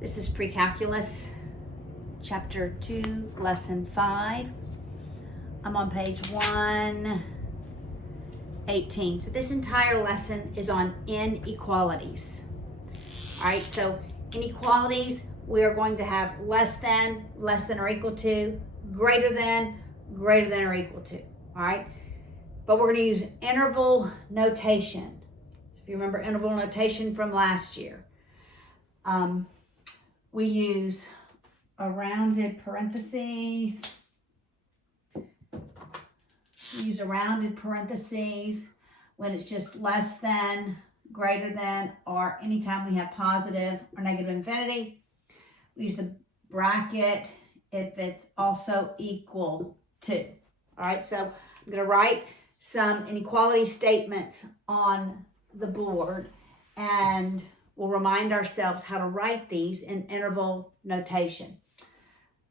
This is Precalculus, Chapter 2, Lesson 5. I'm on page 118. So this entire lesson is on inequalities. All right, so inequalities, we are going to have less than or equal to, greater than or equal to. All right, but we're going to use interval notation. So if you remember interval notation from last year, we use a rounded parentheses. We use a rounded parentheses when it's just less than, greater than, or anytime we have positive or negative infinity. We use the bracket if it's also equal to. All right, so I'm going to write some inequality statements on the board, and we'll remind ourselves how to write these in interval notation.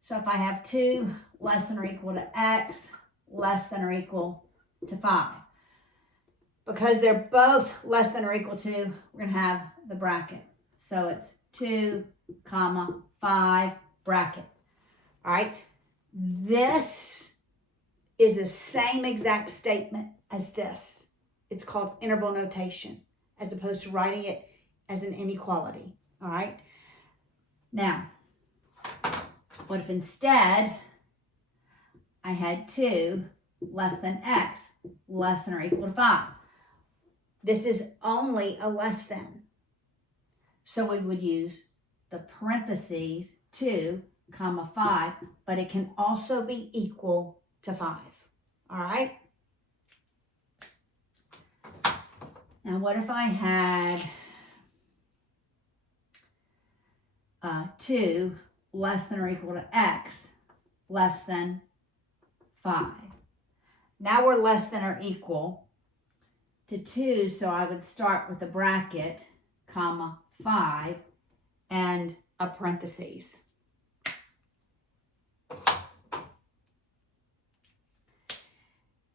So if I have 2 less than or equal to x, less than or equal to 5. Because they're both less than or equal to, we're going to have the bracket. So it's 2, 5, bracket. All right. This is the same exact statement as this. It's called interval notation, as opposed to writing it as an inequality. All right. Now, what if instead I had 2 less than x, less than or equal to 5? This is only a less than. So we would use the parentheses 2, 5, but it can also be equal to 5. All right. Now, what if I had 2 less than or equal to x, less than 5? Now we're less than or equal to 2, so I would start with a bracket, 5, and a parentheses.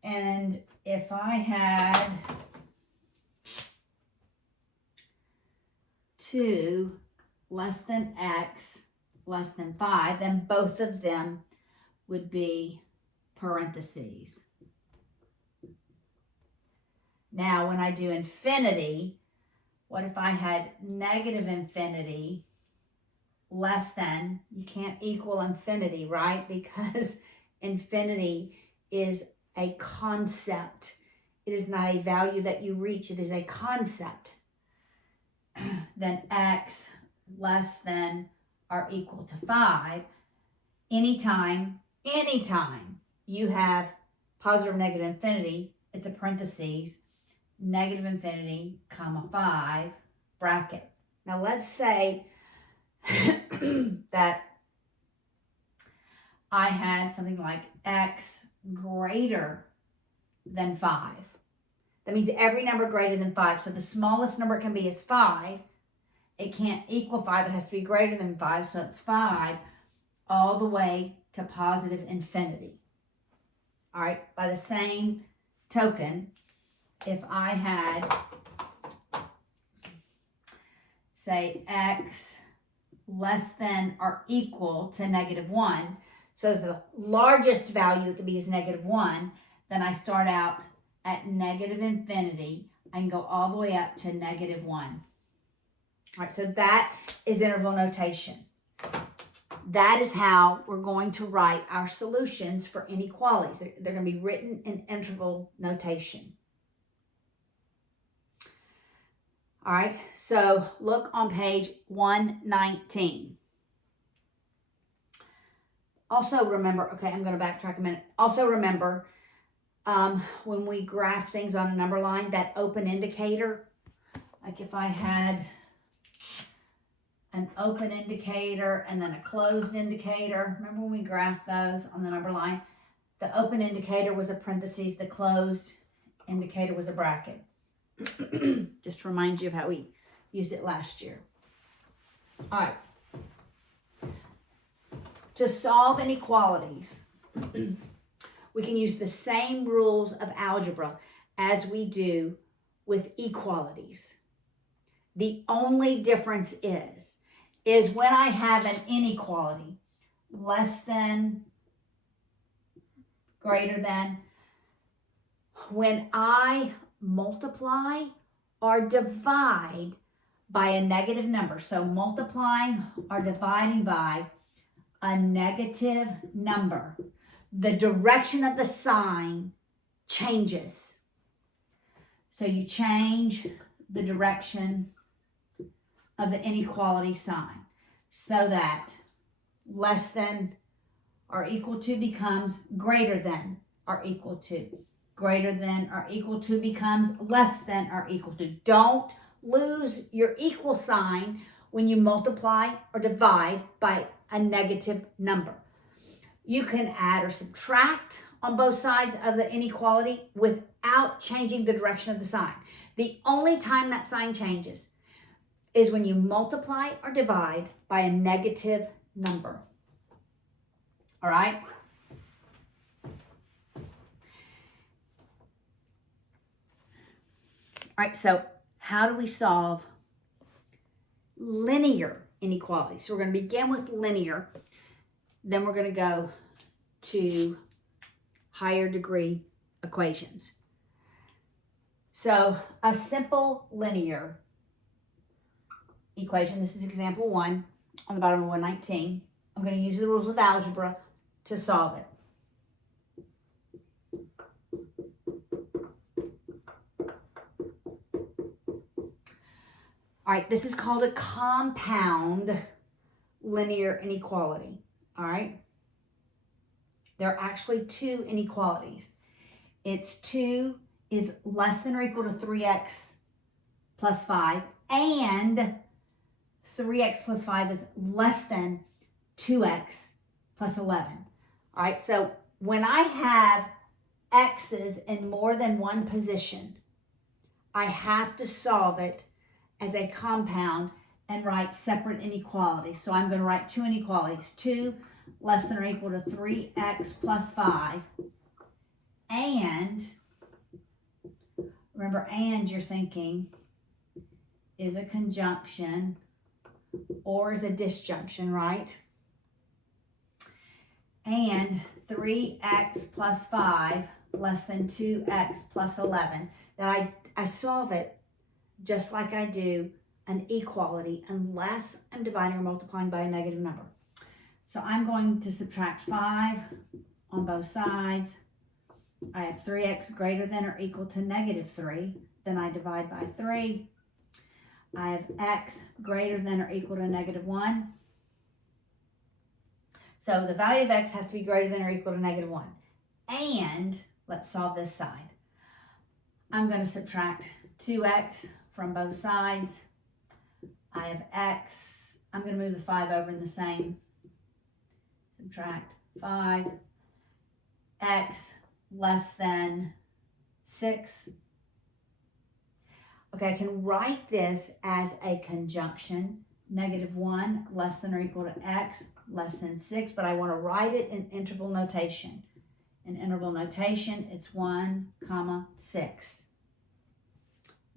And if I had 2 less than x, less than 5, then both of them would be parentheses. Now, when I do infinity, what if I had negative infinity less than? You can't equal infinity, right? Because infinity is a concept. It is not a value that you reach. It is a concept. Then x less than or equal to 5. Anytime you have positive or negative infinity, it's a parentheses, negative infinity, 5, bracket. Now let's say that I had something like x greater than 5. That means every number greater than 5. So the smallest number it can be is 5. It can't equal 5. It has to be greater than 5. So it's 5 all the way to positive infinity. All right. By the same token, if I had, say, x less than or equal to -1, so the largest value it could be is -1, then I start out at negative infinity. I can go all the way up to -1. All right, so that is interval notation. That is how we're going to write our solutions for inequalities. They're going to be written in interval notation. All right, so look on page 119. Also remember, okay, I'm going to backtrack a minute. Also remember, when we graph things on a number line, that open indicator, like if I had an open indicator and then a closed indicator, remember when we graphed those on the number line? The open indicator was a parentheses, the closed indicator was a bracket. Just to remind you of how we used it last year. All right. To solve inequalities, we can use the same rules of algebra as we do with equalities. The only difference is is when I have an inequality, less than, greater than, when I multiply or divide by a negative number. So multiplying or dividing by a negative number, the direction of the sign changes. So you change the direction of the inequality sign so that less than or equal to becomes greater than or equal to. Greater than or equal to becomes less than or equal to. Don't lose your equal sign when you multiply or divide by a negative number. You can add or subtract on both sides of the inequality without changing the direction of the sign. The only time that sign changes is when you multiply or divide by a negative number. All right? All right, so how do we solve linear inequalities? So we're going to begin with linear, then we're going to go to higher degree equations. So a simple linear equation, this is example 1 on the bottom of 119. I'm going to use the rules of algebra to solve it. All right, this is called a compound linear inequality. All right, there are actually 2 inequalities. It's 2 is less than or equal to 3x plus 5, and 3x plus 5 is less than 2x plus 11. All right, so when I have x's in more than one position, I have to solve it as a compound and write separate inequalities. So I'm going to write 2 inequalities. 2 less than or equal to 3x plus 5. And, remember, and you're thinking is a conjunction or is a disjunction, right? And 3x plus 5 less than 2x plus 11. That I solve it just like I do an equality unless I'm dividing or multiplying by a negative number. So I'm going to subtract 5 on both sides. I have 3x greater than or equal to negative 3. Then I divide by 3. I have x greater than or equal to negative 1. So the value of x has to be greater than or equal to negative 1. And let's solve this side. I'm going to subtract 2x from both sides. I have x. I'm going to move the 5 over in the same. Subtract 5. X less than 6. Okay, I can write this as a conjunction. Negative 1 less than or equal to x less than 6, but I want to write it in interval notation. In interval notation, it's 1, 6.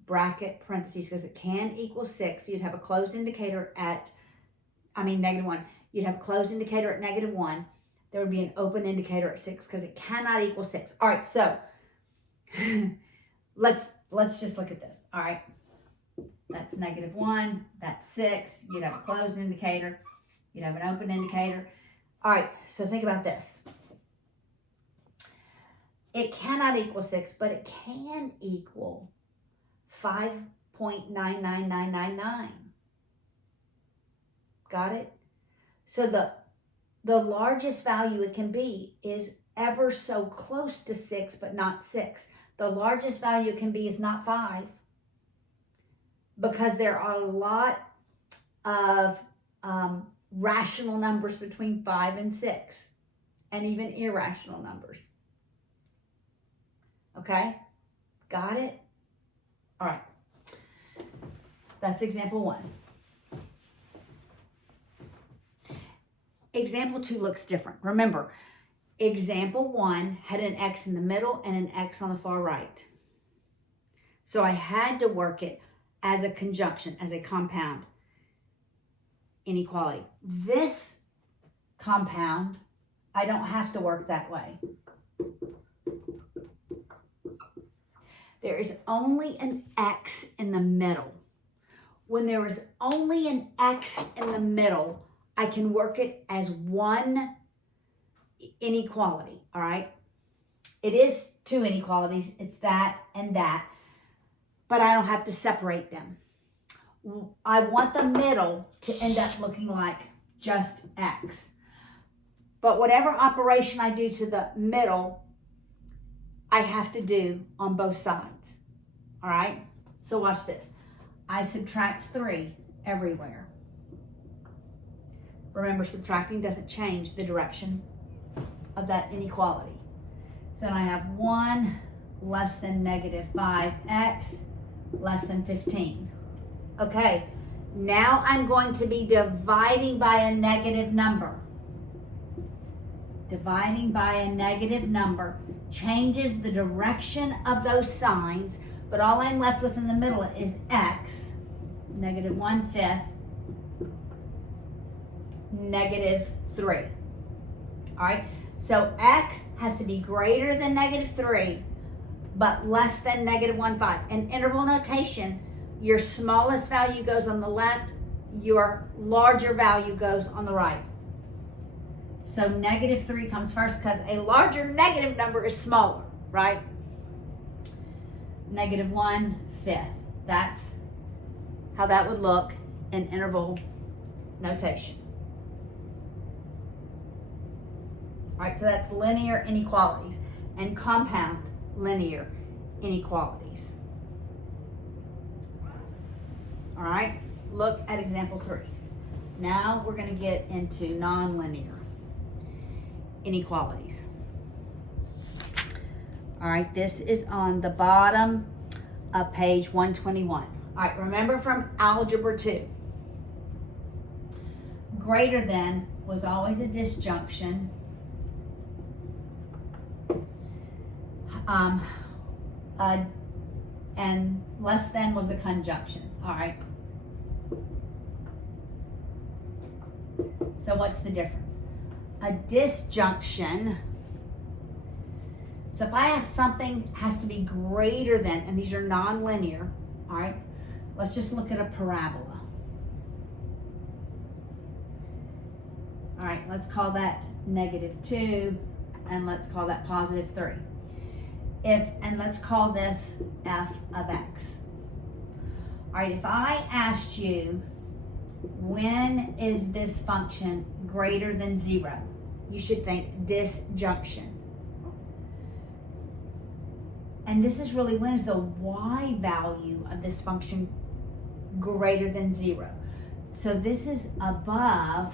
Bracket, parentheses, because it can equal 6. You'd have a closed indicator at, negative 1. You'd have a closed indicator at negative 1. There would be an open indicator at 6 because it cannot equal 6. All right, so let's just look at this. All right, that's negative 1. That's 6. You'd have a closed indicator. You'd have an open indicator. All right, so think about this. It cannot equal 6, but it can equal 5.99999. Got it? So the largest value it can be is ever so close to 6, but not 6. The largest value it can be is not 5, because there are a lot of rational numbers between 5 and 6, and even irrational numbers. Okay? Got it? All right. That's example 1. Example 2 looks different. Remember, example 1 had an x in the middle and an x on the far right. So I had to work it as a conjunction, as a compound. inequality. This compound, I don't have to work that way. There is only an X in the middle. When there is only an X in the middle, I can work it as one inequality, all right? It is two inequalities. It's that and that, but I don't have to separate them. I want the middle to end up looking like just X. But whatever operation I do to the middle, I have to do on both sides, all right? So watch this. I subtract 3 everywhere. Remember, subtracting doesn't change the direction of that inequality. So then I have 1 less than negative 5x less than 15. Okay, now I'm going to be dividing by a negative number. Dividing by a negative number changes the direction of those signs, but all I'm left with in the middle is x, negative 1/5, negative 3. All right, so x has to be greater than negative 3, but less than negative 1/5. In interval notation, your smallest value goes on the left, your larger value goes on the right. So negative 3 comes first because a larger negative number is smaller, right? Negative 1/5. That's how that would look in interval notation. All right, so that's linear inequalities and compound linear inequalities. All right, look at example 3. Now we're going to get into nonlinear inequalities. All right, this is on the bottom of page 121. All right, remember from algebra 2, greater than was always a disjunction. And less than was a conjunction. All right. So what's the difference? A disjunction. So if I have something has to be greater than, and these are nonlinear, all right, let's just look at a parabola. All right, let's call that negative 2, and let's call that positive 3. And let's call this f of x. All right, if I asked you, when is this function greater than 0? You should think disjunction. And this is really, when is the y value of this function greater than 0? So this is above,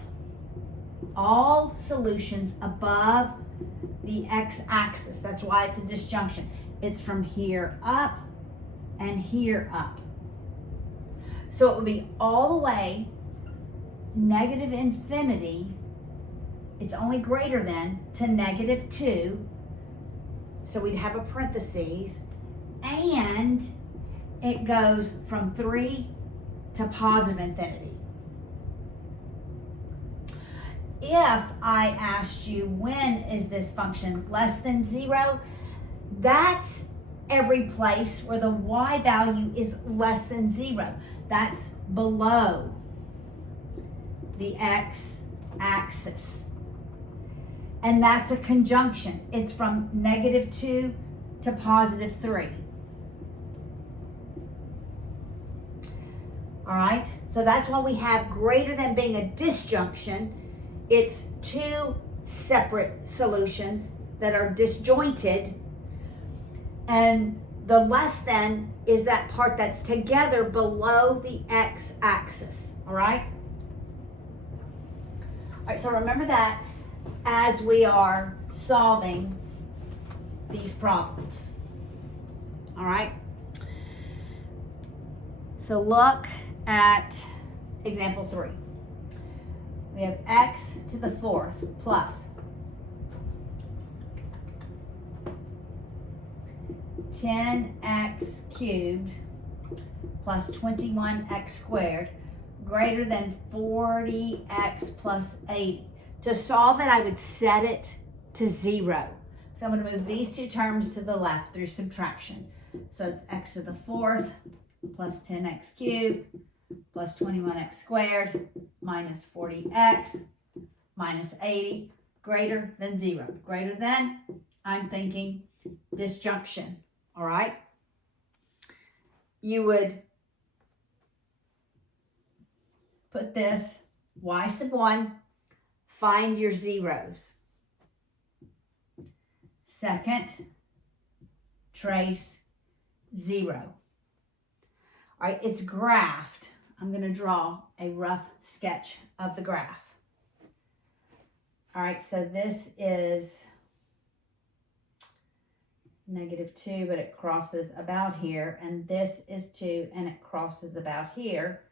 all solutions above the x-axis. That's why it's a disjunction. It's from here up and here up. So it would be all the way negative infinity, it's only greater than, to negative 2. So we'd have a parentheses, and it goes from 3 to positive infinity. If I asked you, when is this function less than 0, that's every place where the y value is less than 0. That's below the x-axis. And that's a conjunction. It's from negative 2 to positive 3. All right, so that's why we have greater than being a disjunction. It's two separate solutions that are disjointed, and the less than is that part that's together below the x-axis, all right? All right, so remember that as we are solving these problems, all right? So look at example 3. We have x to the 4th plus 10x cubed plus 21x squared greater than 40x plus 80. To solve it, I would set it to 0. So I'm going to move these two terms to the left through subtraction. So it's x to the 4th plus 10x cubed plus 21x squared minus 40x minus 80 greater than 0. Greater than, I'm thinking disjunction, all right? You would put this y sub 1, find your zeros. Second, trace 0. All right, it's graphed. I'm going to draw a rough sketch of the graph. All right, so this is -2, but it crosses about here, and this is 2, and it crosses about here.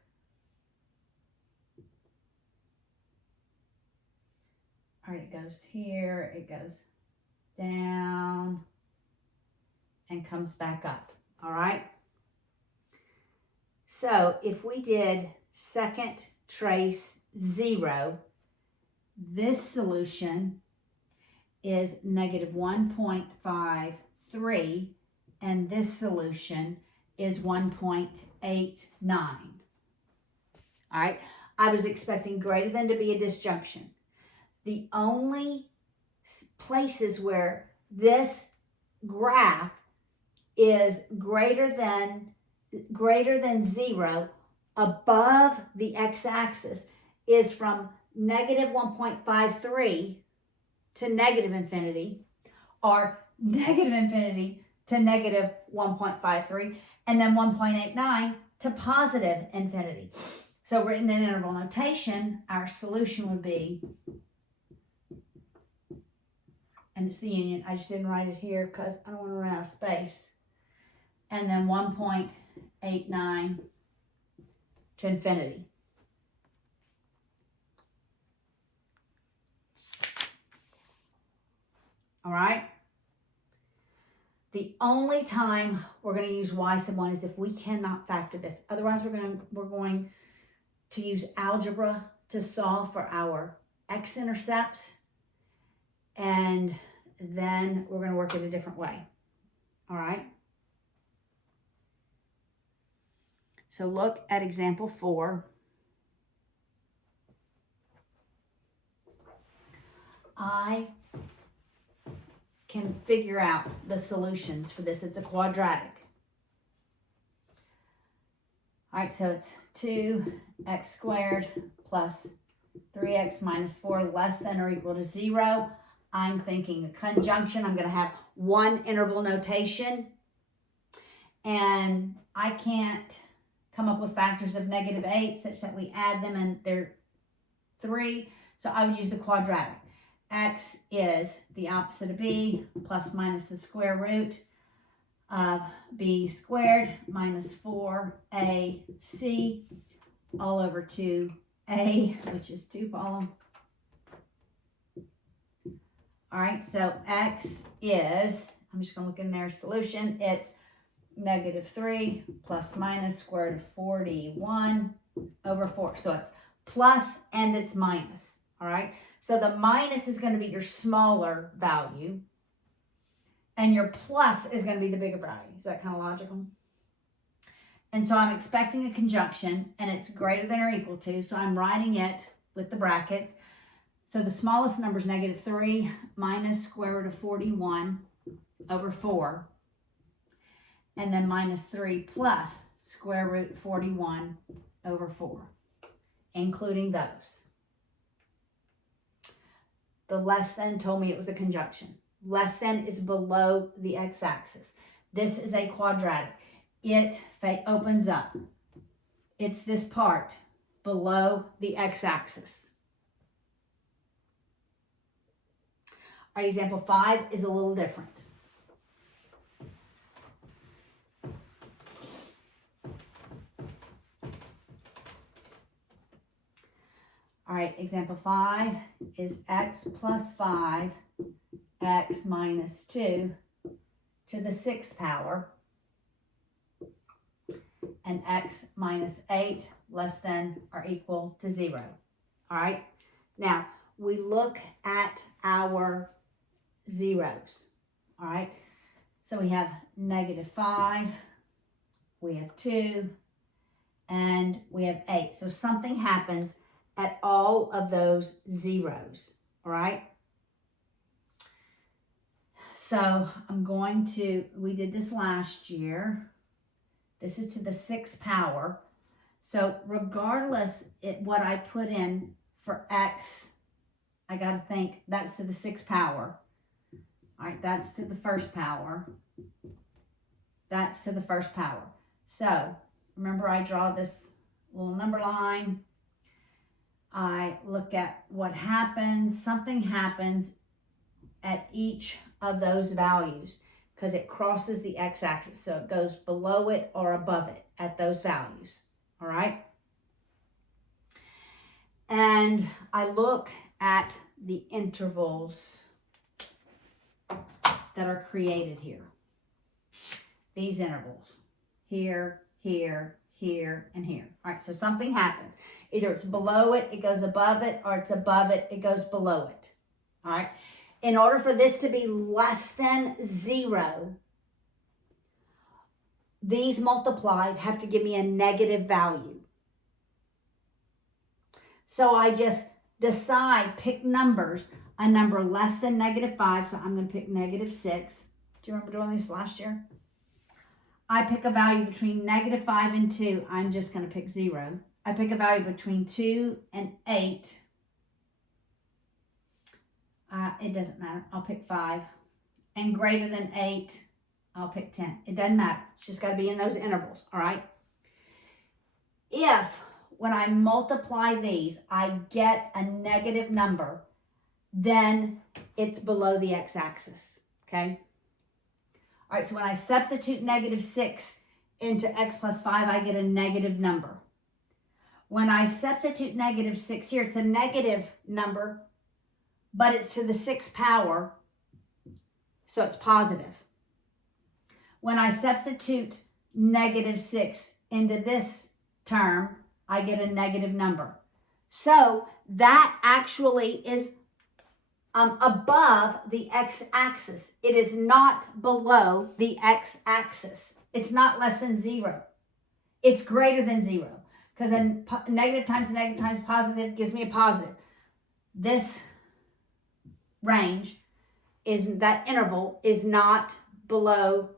All right, it goes here, it goes down, and comes back up, all right? So if we did second trace 0, this solution is -1.53, and this solution is 1.89. All right, I was expecting greater than to be a disjunction. The only places where this graph is greater than 0 above the x-axis is from -1.53 to -infinity, or -infinity to -1.53, and then 1.89 to positive infinity. So written in interval notation, our solution would be, and it's the union, I just didn't write it here because I don't want to run out of space, and then 1.89 to infinity. All right? The only time we're going to use y sub 1 is if we cannot factor this. Otherwise, we're going to use algebra to solve for our x-intercepts, and then we're going to work it a different way. All right? So look at example 4. I can figure out the solutions for this. It's a quadratic. All right, so it's 2x squared plus 3x minus 4 less than or equal to 0. I'm thinking a conjunction. I'm going to have one interval notation, and I can't come up with factors of -8 such that we add them and they're 3. So I would use the quadratic. X is the opposite of b, plus minus the square root of b squared minus 4ac all over 2a, which is 2 column. All right, so x is, I'm just going to look in their solution, it's -3 plus minus square root of 41 over 4. So it's plus and it's minus, all right? So the minus is going to be your smaller value, and your plus is going to be the bigger value. Is that kind of logical? And so I'm expecting a conjunction, and it's greater than or equal to, so I'm writing it with the brackets. So the smallest number is -3 minus square root of 41 over 4, and then minus 3 plus square root 41 over 4, including those. The less than told me it was a conjunction. Less than is below the x-axis. This is a quadratic. It opens up. It's this part below the x-axis. All right, example 5 is a little different. All right, example 5 is x plus 5, x minus 2 to the 6th power, and x minus 8 less than or equal to 0. All right. Now, we look at our zeros. All right. So we have -5, we have 2, and we have 8. So something happens at all of those zeros. All right. So I'm going to, we did this last year. This is to the 6th power. So regardless what I put in for x, I got to think that's to the 6th power. All right, that's to the 1st power. That's to the 1st power. So remember, I draw this little number line. I look at what happens. Something happens at each of those values because it crosses the x-axis. So it goes below it or above it at those values. All right. And I look at the intervals that are created here. These intervals. Here, here, here, and here. All right, so something happens. Either it's below it, it goes above it, or it's above it, it goes below it. All right. In order for this to be less than 0, these multiplied have to give me a negative value. So I just decide, pick numbers, a number less than -5. So I'm going to pick -6. Do you remember doing this last year? I pick a value between -5 and 2. I'm just going to pick 0. I pick a value between 2 and 8. It doesn't matter. I'll pick 5. And greater than 8, I'll pick 10. It doesn't matter. It's just got to be in those intervals, all right? If, when I multiply these, I get a negative number, then it's below the x-axis, okay? All right, so when I substitute -6 into x plus 5, I get a negative number. When I substitute -6 here, it's a negative number, but it's to the 6th power, so it's positive. When I substitute -6 into this term, I get a negative number. So that actually is above the x-axis. It is not below the x-axis. It's not less than 0. It's greater than 0. Because a negative times positive gives me a positive. This range that interval is not below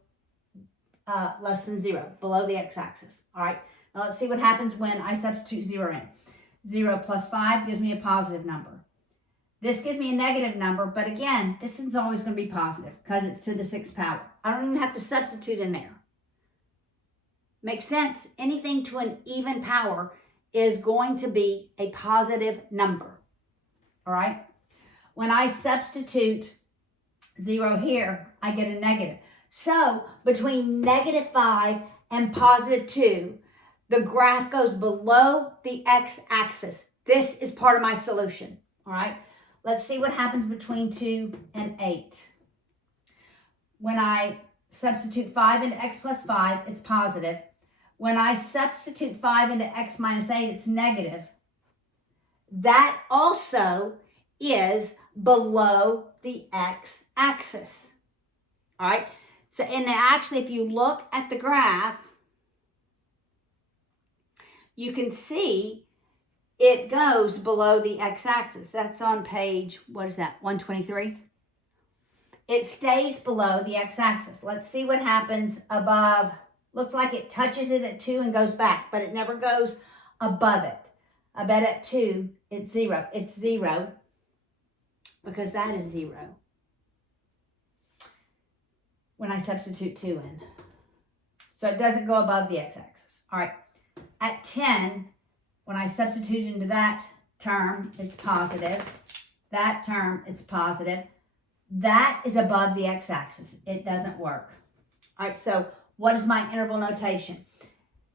less than 0, below the x-axis. All right, now let's see what happens when I substitute 0 in. 0 plus 5 gives me a positive number. This gives me a negative number, but again, this is always going to be positive because it's to the 6th power. I don't even have to substitute in there. Makes sense? Anything to an even power is going to be a positive number. All right? When I substitute 0 here, I get a negative. So between -5 and +2, the graph goes below the x-axis. This is part of my solution. All right? Let's see what happens between 2 and 8. When I substitute 5 into x plus 5, it's positive. When I substitute 5 into x minus 8, it's negative. That also is below the x-axis. All right? So, and actually, if you look at the graph, you can see it goes below the x-axis. That's on page, what is that, 123? It stays below the x-axis. Let's see what happens above. Looks like it touches it at 2 and goes back, but it never goes above it. I bet at 2, it's 0. It's 0 because that is 0 when I substitute 2 in. So it doesn't go above the x-axis. All right. At 10, when I substitute into that term, it's positive. That term, it's positive. That is above the x-axis. It doesn't work. All right, so what is my interval notation?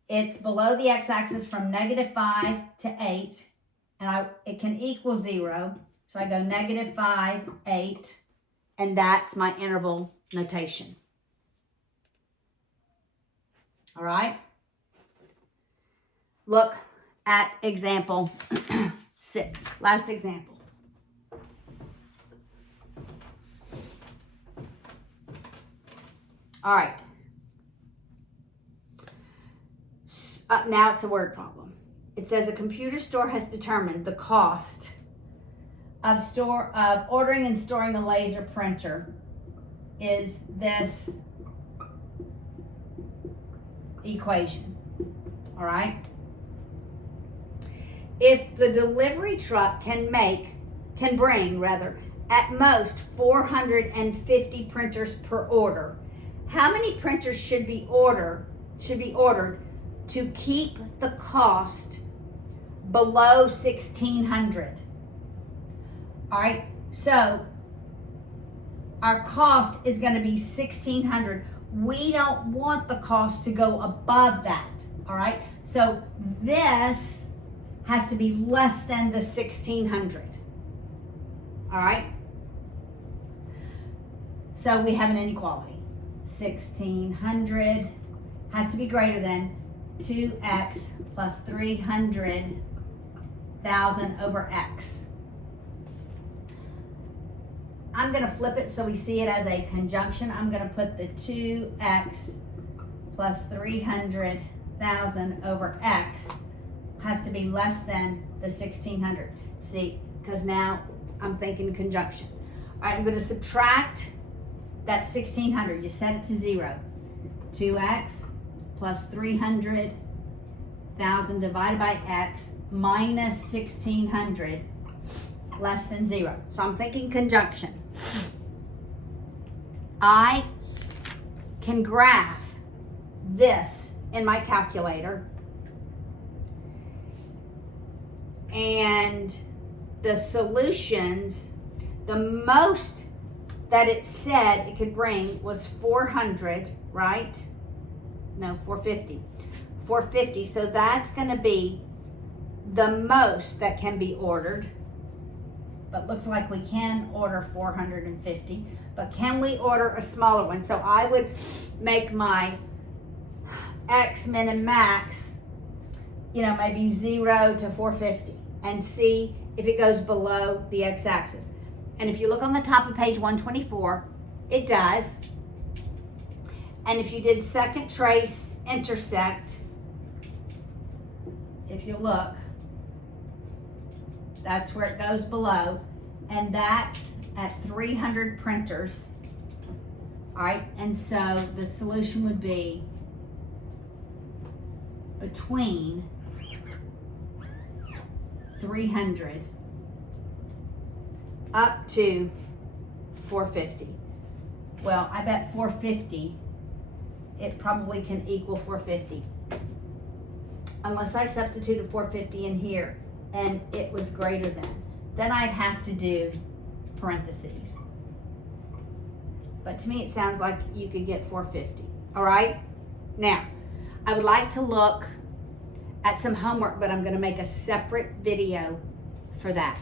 It's below the x-axis from -5 to 8, and it can equal 0. So I go -5, 8, and that's my interval notation. All right? Look at example 6. Last example. All right. Now it's a word problem. It says a computer store has determined the cost of ordering and storing a laser printer is this equation. All right. If the delivery truck can bring at most 450 printers per order, how many printers should be ordered to keep the cost below $1,600? All right, so our cost is going to be $1,600. We don't want the cost to go above that. All right, so this has to be less than the $1,600. All right, so we have an inequality. 1,600 has to be greater than 2x plus 300,000 over x. I'm going to flip it so we see it as a conjunction. I'm going to put the 2x plus 300,000 over x has to be less than the 1,600. See, because now I'm thinking conjunction. All right, I'm going to subtract that 1,600. You set it to 0. 2x plus 300,000 divided by x minus 1,600 less than 0. So I'm thinking conjunction. I can graph this in my calculator, and the solutions, the most that it said it could bring was 400, right? No, 450. 450, so that's going to be the most that can be ordered. But looks like we can order 450. But can we order a smaller one? So I would make my X, min, and max, maybe 0 to 450 and see if it goes below the x-axis. And if you look on the top of page 124, it does. And if you did second trace intersect, if you look, that's where it goes below, and that's at 300 printers. All right, and so the solution would be between 300 up to 450. Well, I bet 450, it probably can equal 450. Unless I substituted 450 in here and it was greater than, then I'd have to do parentheses. But to me, it sounds like you could get 450. All right? Now, I would like to look at some homework, but I'm going to make a separate video for that.